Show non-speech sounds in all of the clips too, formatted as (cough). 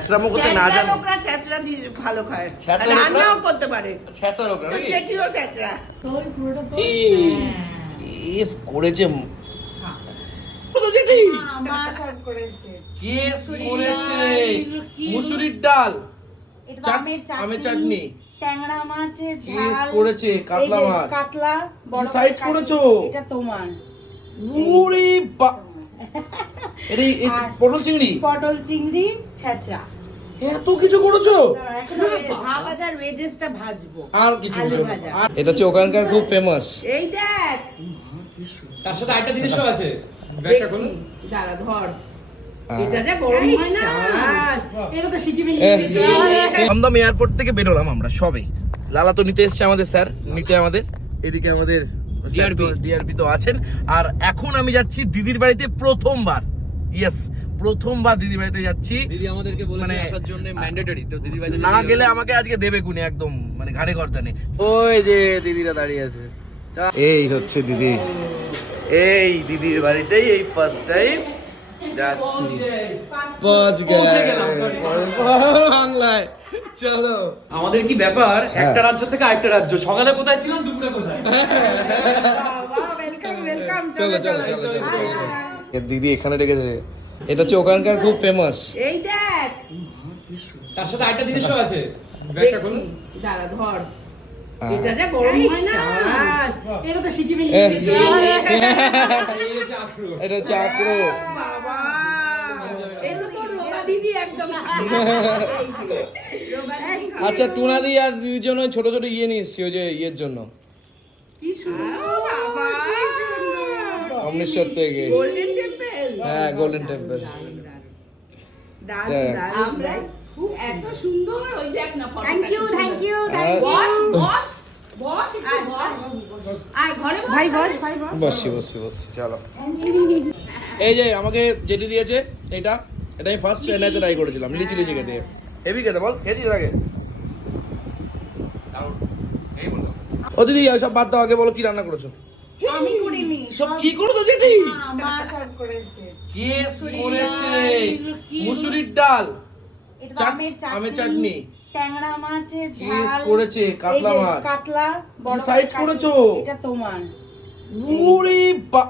করতে না ছেঁচড়া জানো? লোকরা ছেঁচড়া দিয়ে ভালো খায়। ছেঁচড়া রান্নাও করতে পারে। ছ্যাঁচড়া লোক নাকি? জেঠিও ছেঁচড়া। করেছে জেঠি মা সব করেছে। করেছে। মুসুরির ডাল। তো আমের চাটনি। চাটনি। ট্যাংরা মাছের ঝাল করেছে, কাতলা মাছ। কাতলা বড় size করেছ? এটা তোমার। এটা পটল চিংড়ি? পটল চিংড়ি ছেঁচড়া এত কিছু করেছ? ভাজার ভেজেসটা ভাজবো আর কিছু এটা হচ্ছে ওখানকার খুব ফেমাস এই দেখ। তার সাথে আরেকটা জিনিসও আছে। ব্যাগটা দাঁড়া ধর। হয় দমদম এয়ারপোর্ট থেকে বেরোলাম আমরা সবে। লালা তো নিতে এসছে আমাদের স্যার। নিতে আমাদের। এদিকে আমাদের DRP ডিআরপি তো আছেন। আর এখন আমি যাচ্ছি দিদির বাড়িতে প্রথমবার। ইয়েস প্রথমবার দিদির বাড়িতে যাচ্ছি। দিদি আমাদেরকে বলেছে মানে- আসার জন্য ম্যান্ডেটরি তো দিদি বাড়িতে না গেলে আমাকে আজকে দেবে কুনি একদম মানে ঘাড়ে গর্দানে ওই যে দিদিরা দাঁড়িয়ে আছে। এই হচ্ছে দিদি। এই দিদির বাড়িতেই এই ফার্স্ট টাইম যাচ্ছি। বাংলায়। চলো। আমাদের কি ব্যাপার? হ্যাঁ। একটা রাজ্য থেকে আরেকটা রাজ্য। সকালে কোথায় ছিলাম দুপুরে কোথায়? ওয়েলকাম ওয়েলকাম চলো চলো চলো চলো, দিদি এখানে রেখেছে এটা হচ্ছে ওখানকার খুব ফেমাস এই দেখ। তার সাথে আরেকটা জিনিসও আছে। ব্যাগটা খুলুন। দাঁড়া ধর। এটা যা গরম হয় না। এটা তো সিকিমে এ, হচ্ছে এটা আখরো। আচ্ছা টুনা দি আর দিদির জন্য ছোট ছোট ইয়ে নিয়ে এসছি ওই যে ইয়ের জন্য। অমৃতসর থেকে। হ্যাঁ গোল্ডেন টেম্পল আমরা খুব এত সুন্দর ওই দেখ না থ্যাংক ইউ থ্যাংক ইউ আর- বস বস বস একটু বস। আয় ঘরে বস ভাই বস ভাই বস। বসছি বসছি বসছি চলো। এই যে আমাকে যেটি দিয়েছে এটা এটা আমি ফার্স্ট চেন্নাইতে ট্রাই করেছিলাম লিচি লিচি খেতে। হেভি খেতে বল খেয়েছিস এর আগে। ও দিদি সব বাদ দাও আগে বলো কি রান্না করেছ। আমি করিনি সব কি করেছ যেটি মা সব করেছে। কেস করেছে? মুসুরির ডাল। আমের চাটনি ট্যাংরা মাছের কেস ঝাল করেছে, কাতলা মাছ। কাতলা বড় size করেছ? এটা তোমার। ওরে এটা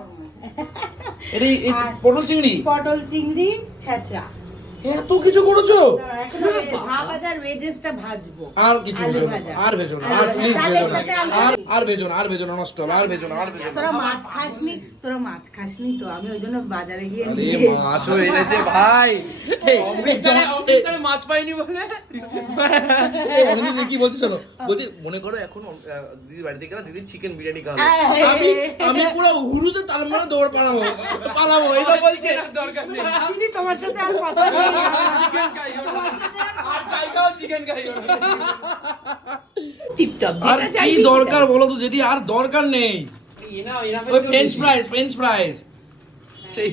এই- এই আর- পটল চিংড়ি? পটল চিংড়ি ছেঁচড়া। এত কিছু করেছ? ভেজেসটা ভাজবো। আর কিছু ভেজো না, আর ভেজো না আর প্লিজ ভেজো না। আর আর ভেজো না আর ভেজো না নষ্ট হবে আর ভেজো না আর ভেজো না। তোরা মাছ খাসনি? তোরা মাছ খাসনি তো? আমি ওই জন্য বাজারে গিয়ে আরে। মাছও এনেছে ভাই। অমৃতসরে মাছ পাইনি বলে? কি বলছিস শোনো? বলছি মনে করো এখন দিদি বাড়িতে গেলে দিদি চিকেন বিরিয়ানি খাওয়া আমি আমি পুরো হুরুতে তার মানে দৌড় পালাবো পালাবো এইটা বলছে। দরকার নেই। দিদি তোমার সাথে আর কথা আর কি দরকার বলো তো যদি আর দরকার নেই? ওই ফ্রেঞ্চ ফ্রেঞ্চ সেই।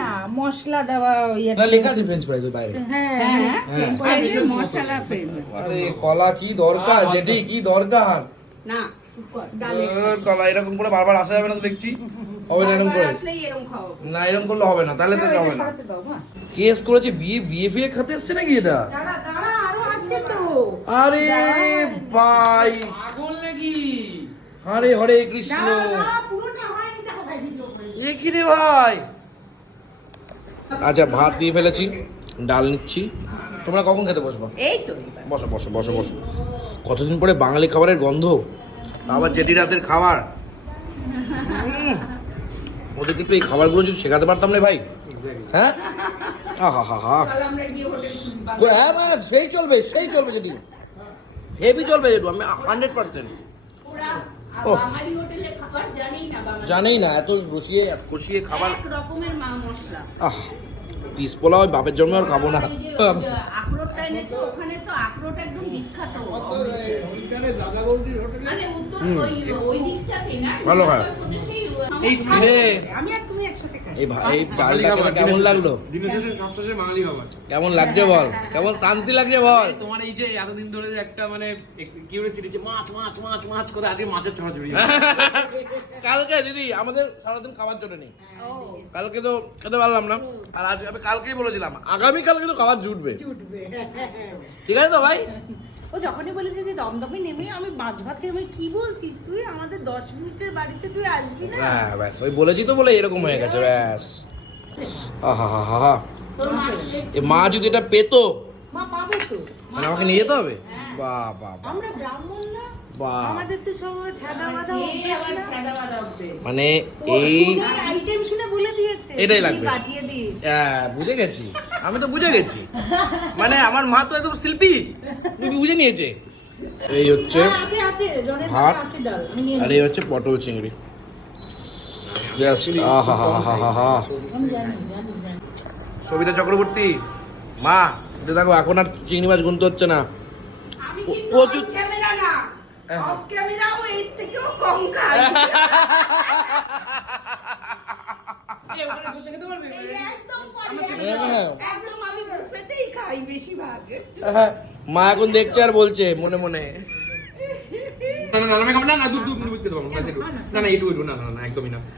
না মশলা দেওয়া না লেখা আছে ফ্রেঞ্চ ওই বাইরে। হ্যাঁ হ্যাঁ হ্যাঁ। আর এই যে মশলা। ফ্রেন্ড আরে কলা কি দরকার? যেটি কি দরকার? না। কলা এরকম করে বারবার আসা যাবে না তো দেখছি। হবে না এরকম করে। না এরকম করলে হবে না তাহলে তো হবে না। সারাতে দাও মা। কেস করেছে বিয়ে বিয়ে ফিয়ে খাতে এসছে নাকি এটা? দাঁড়া দাঁড়া আরও আছে তো। আরে ভাই। পাগল নাকি? হরে হরে কৃষ্ণ। এ কি রে ভাই? আচ্ছা ভাত দিয়ে ফেলেছি ডাল নিচ্ছি। তোমরা কখন খেতে বসবা? এই তো বসো বসো বসো বসো। কতদিন পরে বাঙালি খাবারের গন্ধ? আবার জেটি রাতের খাবার? ওদেরকে একটু এই খাবারগুলো যদি শেখাতে পারতাম না ভাই। হ্যাঁ? আহা হা হা। খুলবো। হ্যাঁ সেই চলবে সেই চলবে যেটি হেভি চলবে যেটু আমি হান্ড্রেড পার্সেন্ট ও। বাঙালি হোটেলে খাবার জানেই না এত রসিয়ে কষিয়ে খাবার। আহ পিস পোলাও ওই বাপের জন্য আর খাব না। ভালো হয়। হিমাচল প্রদেশেই, আহ, এই রে আমি আর তুমি একসাথে খাই। এই ভাই এই ডালটা খেতে কেমন লাগল? লাগছে বল? কেমন শান্তি লাগছে বল? তোমার এই যে এতদিন ধরে একটা মানে কিউরিয়াসিটি যে মাছ মাছ মাছ মাছ করে আজকে মাছের ছড়াছড়ি। (laughs) কালকে দিদি আমাদের সারাদিন খাবার জন্য নেই। কালকে তো খেতে পারলাম না। আর আজ আমি কালকেই বলেছিলাম আগামী কালকে তো খাবার জুটবে। ঠিক আছে তো ভাই? (laughs) ও যখনই বলেছে যে দমদমে নেমে আমি মাছ ভাত খেয়ে আমি কি বলছিস তুই? আমাদের দশ মিনিটের বাড়িতে তুই আসবি না? হ্যাঁ ব্যাস ওই বলেছি তো বলে এরকম হয়ে গেছে ব্যাস। আহা হা হা মা যদি এটা পেতো মা পাবে তো। মানে আমাকে নিয়ে যেতে হবে? বাবা বাহ বাহ। আমরা ব্রাহ্মণ না বাহ আমাদের তো সব ছাদা বাঁধা মানে এই আইটেম শুনে বলে দিয়েছে। এটাই লাগবে। পাঠিয়ে হ্যাঁ, বুঝে গেছি। আমি তো বুঝে গেছি। মানে আমার মা তো একদম শিল্পী। তুমি বুঝে নিয়েছে? এই হচ্ছে হ্যাঁ, আছে আছে। জনের ভাত। আর এই হচ্ছে পটল চিংড়ি। সবিতা চক্রবর্তী মা দেখো এখন আর চিংড়ি মাছ গুনতে হচ্ছে না। প্রচুর- অফ ক্যামেরা হ্যাঁ। ক্যামেরাও এর থেকেও কম খাই। হ্যাঁ। মা এখন দেখছে আর বলছে মনে মনে।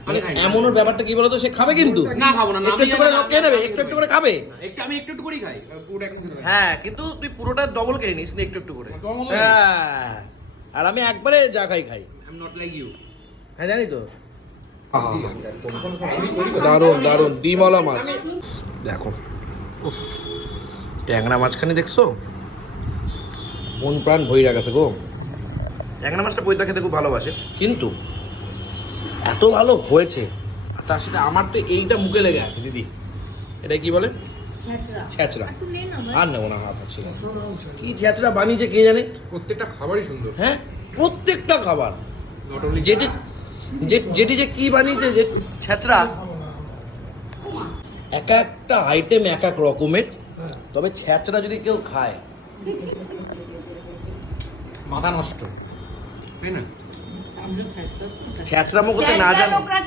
মানে এমন ব্যাপারটা কি বলতো? সে খাবে কিন্তু। না খাব না না, একটু একটু করে আমি- খেয়ে নেবে একটু একটু করে খাবে। একটু আমি একটু একটু করেই খাই। পুরোটা একদম খেতে পারি না। হ্যাঁ কিন্তু তুই পুরোটা ডবল খেয়ে নিস একটু একটু করে। করে? হ্যাঁ। আর আমি একবারে যা খাই খাই। I'm not like you. হ্যাঁ জানি তো। দারুণ দারুণ ডিমওয়ালা মাছ। দেখো। উফ, ট্যাংরা মাছখানি দেখছ? মন প্রাণ ভইরা গেছে গো। ট্যাংরা মাছটা পয়দা খেতে খুব ভালোবাসে। কিন্তু এত ভালো হয়েছে। আর তার সাথে আমার তো এইটা মুখে লেগে আছে দিদি। এটা কি বলে? ভাই। আর নেব না পাচ্ছি না কি ছ্যাঁচড়া বানিয়েছে কে জানে? প্রত্যেকটা খাবারই সুন্দর। হ্যাঁ প্রত্যেকটা খাবার। যেটি যেটি যে কি বানিয়েছে যে ছ্যাঁচড়া এক একটা আইটেম এক এক রকমের। তবে ছ্যাঁচড়া যদি কেউ খায় মাথা নষ্ট। তাই না? আমরা ছ্যাঁচড়া তো খাই। ছ্যাঁচড়া মুখ করতে না জানো। লোকরা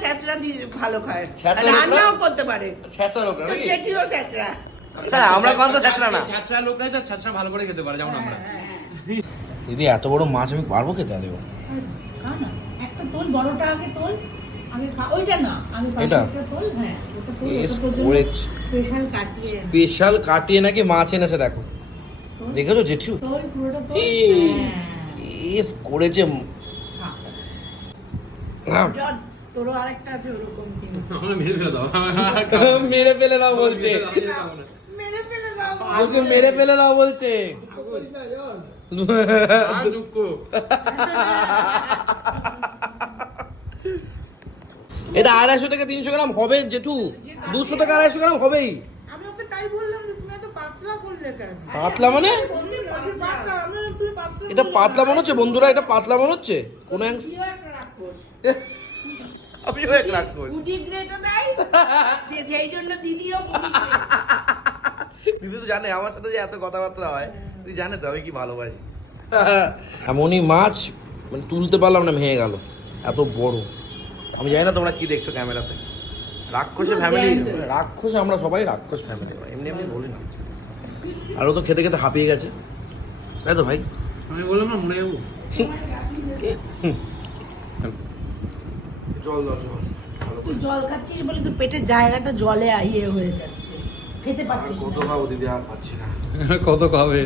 ভালো খায়। লোকরা? রান্নাও করতে পারে। ছ্যাঁচড়া লোক নাকি? জেঠিও ছ্যাঁচড়া হ্যাঁ, আমরা তো না। লোকরাই তো ভালো করে খেতে পারে যেমন আমরা। দিদি এত বড় মাছ আমি পারব খেতে দেবো একটা তোল বড়টা আগে তোল আগে খা ওইটা না আগে এটা? তোল হ্যাঁ ওটা তোল বেশ ওটা তোর জন্য করেছে। স্পেশাল কাটিয়ে স্পেশাল কাটিয়ে নাকি মাছ এনেছে দেখো। তোল। দেখেছ জেঠু? তোল পুরোটা তোল হ্যাঁ। ইস করেছে। তোরও আরেকটা আছে ওরকম (laughs) মেরে ফেলে দাও। মেরে ফেলে দাও বলছে। বলছে মেরে ফেলে দাও বলছে। এটা আড়াইশো থেকে তিনশো গ্রাম হবে জেঠু। দুশো থেকে আড়াইশো গ্রাম হবেই। আমি ওকে তাই বললাম যে তুমি এত পাতলা করলে কেন? পাতলা মানে? বললি বললি পাতলা আমি বললাম, তুমি পাতলা এটা পাতলা মনে হচ্ছে বন্ধুরা এটা পাতলা মনে হচ্ছে? কোন আমিও এক রাগ করছি সেই জন্য দিদিও দিদি তো জানে আমার সাথে যে এত কথাবার্তা হয়। তুই জানে তো আমি কি ভালোবাসি। এমনই মাছ মানে তুলতে পারলাম না ভেঙে গেল। এত বড়। আমি জানি না তোমরা কি দেখছ ক্যামেরাতে। রাক্ষসে ফ্যামিলি রাক্ষসে আমরা সবাই রাক্ষস ফ্যামিলি এমনি এমনি বলি না। আরও তো খেতে খেতে হাঁপিয়ে গেছে। তাই তো ভাই? আমি বললাম না মনে যাব। জল দাও জল। ভালো তুই জল খাচ্ছিস বলে তোর পেটের জায়গাটা জলে ইয়ে হয়ে যাচ্ছে। খেতে পাচ্ছিস কত খাব দিদি? আর পাচ্ছি না। (laughs) কত খাবে?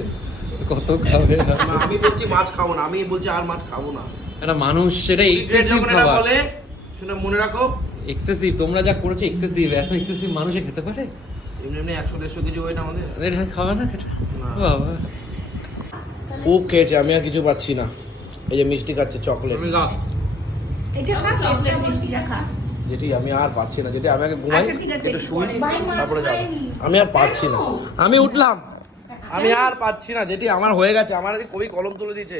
কত খাবে? না, আমি বলছি মাছ খাব না আমি বলছি আর মাছ খাব না। একটা মানুষ সেটা এক্সেসিভ খাবার। বলে শুনে মনে রাখো। এক্সেসিভ তোমরা যা করেছ এক্সেসিভ এত এক্সেসিভ মানুষে খেতে পারে? এমনি এমনি একশো দেড়শো কেজি ওয়েট আমাদের। এটা না এটা না। বাবা। খুব খেয়েছে আমি আর কিছু পাচ্ছি না। এই যে মিষ্টি খাচ্ছে চকলেট। আমি লাস্ট এটা খা চকলেট মিষ্টিটা খা। যেটি আমি আর পাচ্ছি না যেটি আমি আগে ঘুমাই আচ্ছা, একটু শুই তারপরে যাব। আমি আর পাচ্ছি না। আমি উঠলাম। আমি আর পাচ্ছি না যেটি আমার হয়ে গেছে। আমার আজকে কবি কলম তুলে দিয়েছে।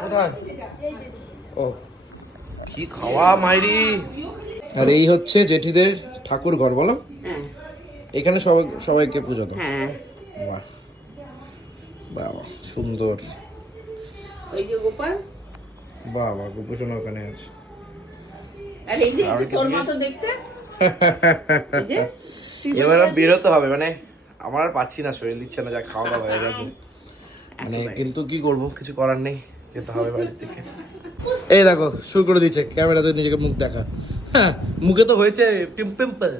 কোথায়? ও। কি খাওয়া মাইরি? আর এই হচ্ছে জেঠিদের ঠাকুর ঘর বলো। হ্যাঁ। এখানে সবাই সবাইকে পুজো দাও। হ্যাঁ। বাহ। বাবা সুন্দর। ওই যে গোপাল? বাহ বাহ গোপোষণা ওখানে আছে। আর এই যে তোর মতো দেখতে? এই যে? তুই বসে এবার আর বেরোতে হবে মানে আমার আর পাচ্ছি না শরীর দিচ্ছে না যা খাওয়া দাওয়া হয়ে গেছে। মানে কিন্তু কি করব কিছু করার নেই যেতে হবে বাড়ির থেকে এই দেখো শুরু করে দিয়েছে ক্যামেরাতে নিজেকে মুখ দেখা। হ্যাঁ মুখে তো হয়েছে পিম্পল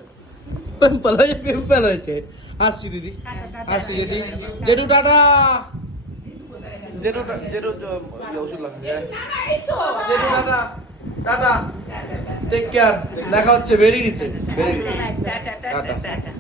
পিম্পল হয়েছে পিম্পল হয়েছে। আসছি দিদি। আসছি জেঠি। জেঠু টাটা। জেঠু জেঠু ওষুধ তো জেঠু টাটা। টাটা। টেক কেয়ার দেখা হচ্ছে very recent very recent tata tata tata